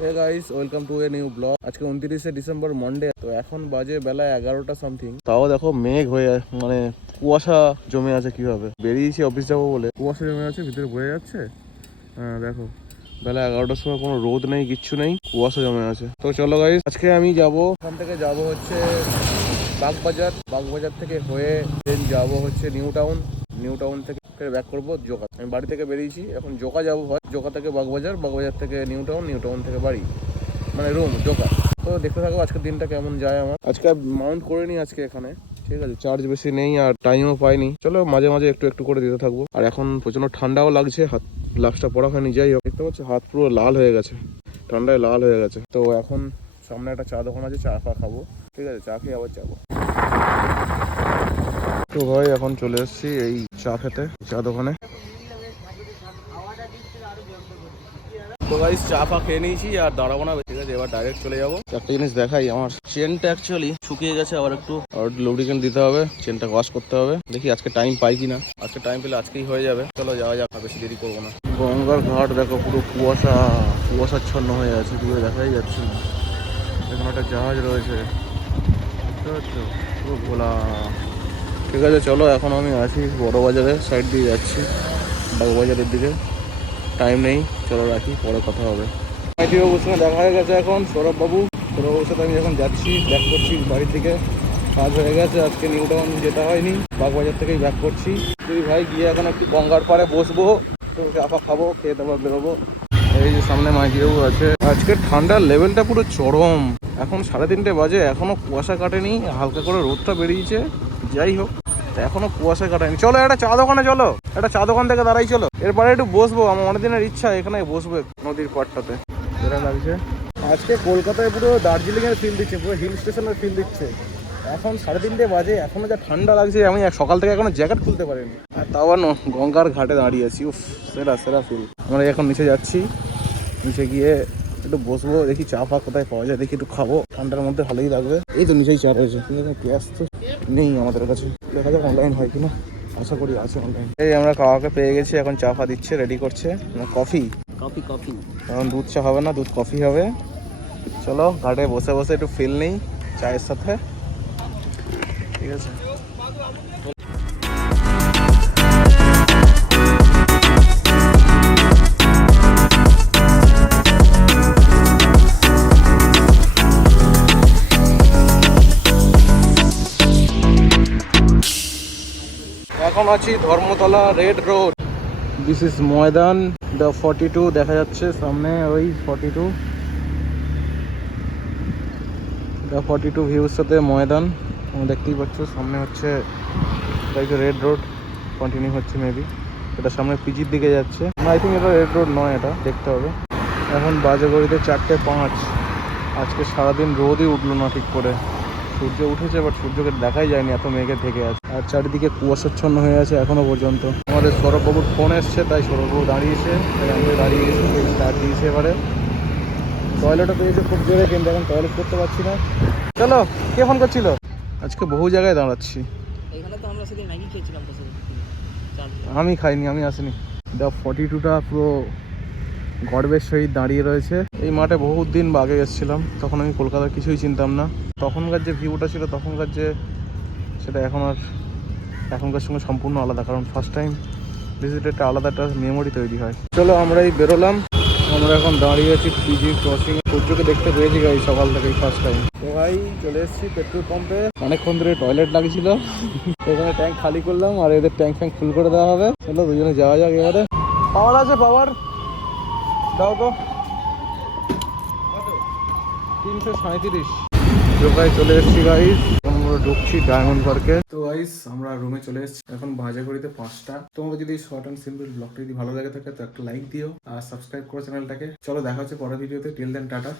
Hey guys, welcome to a new blog. আজকে 29শে December Monday. তো এখন বাজে বেলা 11টা সামথিং। তাও দেখো মেঘ হয়ে মানে কুয়াশা জমে আছে। কিভাবে বেরিয়েছি অফিস যাবো বলে, কুয়াশা জমে আছে, ভিতরে বয়ে যাচ্ছে। হ্যাঁ দেখো, বেলা 11টার সময় কোনো রোদ নেই, কিচ্ছু নেই, কুয়াশা জমে আছে। তো চলো গাইস, আজকে আমি যাব, ওখান থেকে যাব হচ্ছে বাগবাজার। বাগবাজার থেকে হয়ে দেন যাব হচ্ছে নিউ টাউন। নিউ টাউন থেকে ফের ব্যাক করবো জোকা। আমি বাড়ি থেকে বেরিয়েছি, এখন জোকা যাবো। হয় জোকা থেকে বাগবাজার, বাগবাজার থেকে নিউ টাউন, নিউ টাউন থেকে বাড়ি, মানে রুম জোকা। তো দেখতে থাকো আজকের দিনটা কেমন যায় আমার। আজকে মাউন্ট করে নি আজকে এখানে, ঠিক আছে, চার্জ বেশি নেই আর টাইমও পাইনি। চলো মাঝে মাঝে একটু একটু করে দিতে থাকবো। আর এখন প্রচন্ড ঠান্ডাও লাগছে, হাত গ্লাভসটা পরা হয়নি। যাই হোক, দেখতে পাচ্ছি হাত পুরো লাল হয়ে গেছে, ঠান্ডায় লাল হয়ে গেছে। তো এখন সামনে একটা চা দোকান আছে, চা ফা খাবো, ঠিক আছে, চা খেয়ে আবার যাবো। তো ভাই এখন চলে এসেছি এই চা খেতে, চা দোকানে। তো গাইস চা ফা খেয়ে নিয়েছি আর দাঁড়াবো না, ঠিক আছে, এবার ডাইরেক্ট চলে যাবো। একটা জিনিস দেখাই, আমার চেনটা অ্যাকচুয়ালি শুকিয়ে গেছে, আবার একটু লুব্রিকেন্ট দিতে হবে, চেনটা ওয়াশ করতে হবে। দেখি আজকে টাইম পাই কিনা, আজকে টাইম পেলে আজকেই হয়ে যাবে। চলো যাওয়া যাক, বেশি দেরি করবো না। গঙ্গার ঘাট দেখো, পুরো কুয়াশাচ্ছন্ন হয়ে আছে, পুরো দেখাই যাচ্ছে না। এখানে একটা জাহাজ রয়েছে, বুঝতে পারছো, পুরো ভোলা। ঠিক আছে চলো, এখন আমি আছি বড় বাজারের সাইড দিয়ে যাচ্ছি, বাগবাজারের দিকে। টাইম নেই, চলো রাখি, পরে কথা হবে। বাবুর সঙ্গে দেখা হয়ে গেছে এখন, সৌরভবাবুর সাথে আমি এখন যাচ্ছি, ব্যাক করছি বাড়ির দিকে। কাজ হয়ে গেছে, আজকে নিউ টাউন যেতে হয়নি, বাগবাজার থেকেই ব্যাক করছি। তুই ভাই গিয়ে এখন একটু গঙ্গার পাড়ে বসবো, তো চাপা খাবো, খেয়ে তারপর বেরোবো। এই যে সামনে মাইজিবাবু আছে। আজকে ঠান্ডার লেভেলটা পুরো চরম। এখন 3:30 বাজে, এখনো কুয়াশা কাটেনি, হালকা করে রোদটা বেরিয়েছে। যাই হোক, এখনো কুয়াশা কাটেনি। চলো একটা চা দোকানে, চলো একটা চা দোকান থেকে দাঁড়াই, চলো এরপরে একটু বসবো। আমার অনেকদিনের ইচ্ছা এখানে বসবো, নদীর পাড়টাতে। যেটা লাগছে আজকে কলকাতায় পুরো দার্জিলিং এর ফিল দিচ্ছে, পুরো হিল স্টেশনের ফিল দিচ্ছে। এখন 3:30 বাজে, এখনো যা ঠান্ডা লাগছে, আমি সকাল থেকে এখনো জ্যাকেট খুলতে পারিনি। আর তাও গঙ্গার ঘাটে দাঁড়িয়ে আছি, উফ, সেরা সেরা ফিল। আমরা এখন নিচে যাচ্ছি, নিচে গিয়ে একটু বসবো, দেখি চা ফা কোথায় পাওয়া যায়, দেখি একটু খাবো, ঠান্ডার মধ্যে ভালোই লাগবে। এই তো নিচেই চা রয়েছে, ঠিক আছে, গ্যাস তো নেই আমাদের কাছে, দেখা যাক অনলাইন হয় কিনা, আশা করি আছে অনলাইন। এই আমরা কাকাকে পেয়ে গেছি, এখন চা ফা দিচ্ছে, রেডি করছে। কফি কফি কফি এখন দুধ চা হবে না, দুধ কফি হবে। চলো ঘাটে বসে বসে একটু ফিল নেই চায়ের সাথে, ঠিক আছে। এখন আছি Dharmatala red road. This is Maidan, the 42 দেখা যাচ্ছে সামনে, ওই 42, দ্য 42 ভিউর সাথে ময়দান দেখতেই পাচ্ছ। সামনে হচ্ছে রেড রোড কন্টিনিউ হচ্ছে, মেবি এটা সামনে পিজির দিকে যাচ্ছে। আই থিঙ্ক এটা রেড রোড নয়, এটা দেখতে হবে। এখন বাজে ঘড়িতে 4:05। আজকে সারাদিন রোদই উঠলো না ঠিক করে, সূর্য উঠেছে বাট সূর্যকে দেখাই যায়নি, এত মেঘে থেকে আছে। আর চারিদিকে কুয়াশাচ্ছন্ন হয়ে আছে এখনো পর্যন্ত। আমাদের সৌরভবাবুর ফোন এসছে, তাই সৌরভবাবু দাঁড়িয়েছে, তাই আমি দাঁড়িয়ে গেছি, স্টার্ট দিয়েছে। এবারে টয়লেটও পেয়েছে খুব জোরে, কিন্তু এখন টয়লেট করতে পারছি না। চলো, কে ফোন করছিল? আজকে বহু জায়গায় দাঁড়াচ্ছি। এখানে তো আমরা সেদিন ম্যাগি খেয়েছিলাম বসে। আমি খাইনি, আমি আসিনি। দ্য 42টা পুরো গর্বের সহিত দাঁড়িয়ে রয়েছে। এই মাঠে বহুত দিন আগে এসেছিলাম, তখন আমি কলকাতার কিছুই চিনতাম না। তখনকার যে ভিউটা ছিল, তখনকার যে, সেটা এখনকার সঙ্গে সম্পূর্ণ আলাদা। কারণ ফার্স্ট টাইম ভিজিট, একটা আলাদা একটা মেমোরি তৈরি হয়। চলো আমরা এই বেরোলাম, আমরা এখন দাঁড়িয়ে আছি পিজি ক্রসিং। সূর্যকে দেখতে পেয়েছি গাই সকাল থেকেই ফার্স্ট টাইম। তো ভাই চলে এসেছি পেট্রোল পাম্পে, অনেকক্ষণ ধরে টয়লেট লাগছিল, এখানে ট্যাঙ্ক খালি করলাম, আর এদের ট্যাঙ্ক ফ্যাঙ্ক ফুল করে দেওয়া হবে। চলো দুজনে যাওয়া যাক। এবারে পাওয়ার আছে, পাওয়ার দাও তো, 337। জোগায় চলে এসেছি গাইস, আমরা ঢুকছি ডায়মন্ড পার্কে। তো গাইস আমরা রুমে চলে এসেছি, এখন বাজে ঘড়িতে 5টা। তোমাদের যদি শর্ট অ্যান্ড সিম্পল ব্লগটা যদি ভালো লাগে থাকে, তো একটা লাইক দিও আর সাবস্ক্রাইব করো চ্যানেলটাকে। চলো দেখা হচ্ছে পরের ভিডিওতে, টিল দেন টাটা।